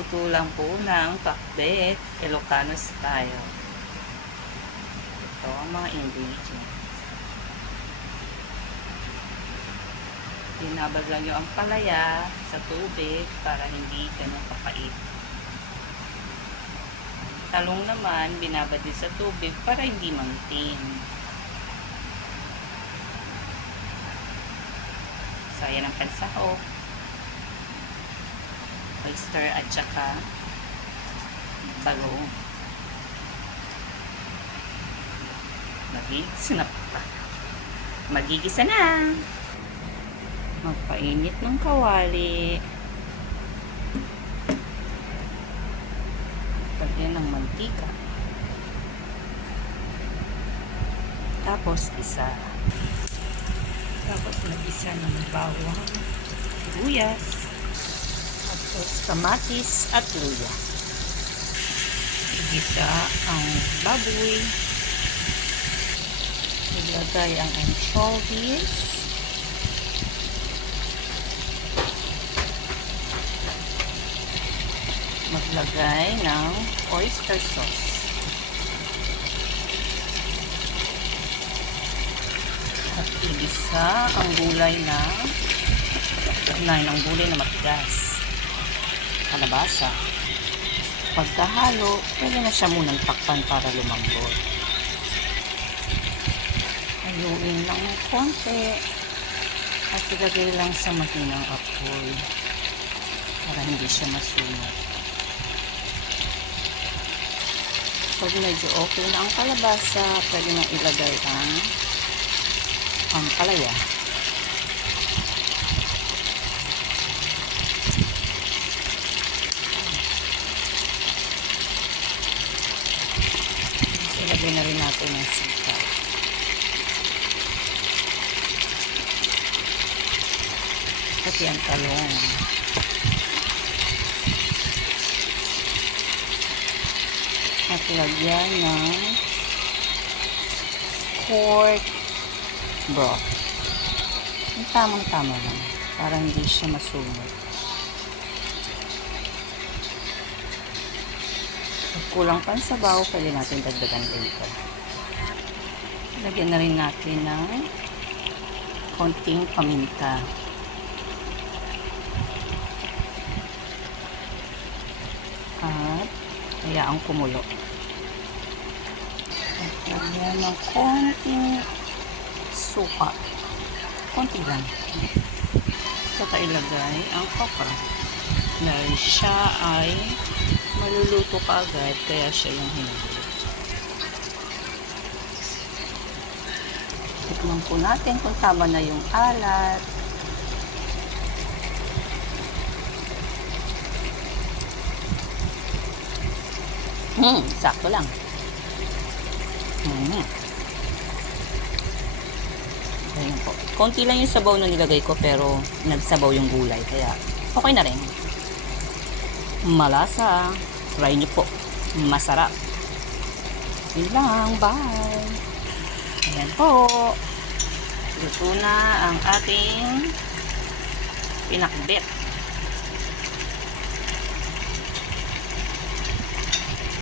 Magluluto lang po ng pakbet, Ilocano style. Ito ang mga ingredients. Binabad lang nyo ang palaya sa tubig para hindi ganun kapait. Talong naman, binabad din sa tubig para hindi mangtin. Saya ng pansahog, oyster at saka bagong. Magigisa na. Magpainit ng kawali. Lagyan ng mantika. Tapos isa. Tapos mag-isa ng bawang, sibuyas, tapos kamatis at luya. Igisa ang baboy. Ilagay ang anchovies. Maglagay ng oyster sauce. At igisa ang gulay na matigas. Kalabasa. Pagkahalo, pwede na siya munang takpan para lumambot. Haluin lang ng konti at ilagay lang sa mahinang apoy para hindi siya masunog. Pag medyo okay na ang kalabasa, pwede nang ilagay ang palaya. Ilagay na rin natin ang sika. Pati ang talong. At lagyan ng pork broth. Ang tamang-tama lang para hindi siya masunog. Pag kulang pa ang sabaw, pwede natin dagdagan later. Lagyan na rin natin ng konting paminta. At hayaang kumulo. At lagyan ng konting suka. Konti lang. Saka ilagay ang okra. Dahil siya ay maluluto ka agad, kaya siya yung hinahuli. Tikman po natin kung tama na yung alat. Sakto lang. Ayun po. Konti lang yung sabaw na nilagay ko, pero nagsabaw yung gulay, kaya okay na rin. Malasa. Try nyo po. Masarap. Yun lang. Bye. Ayan po. Luto na ang ating pinakbet.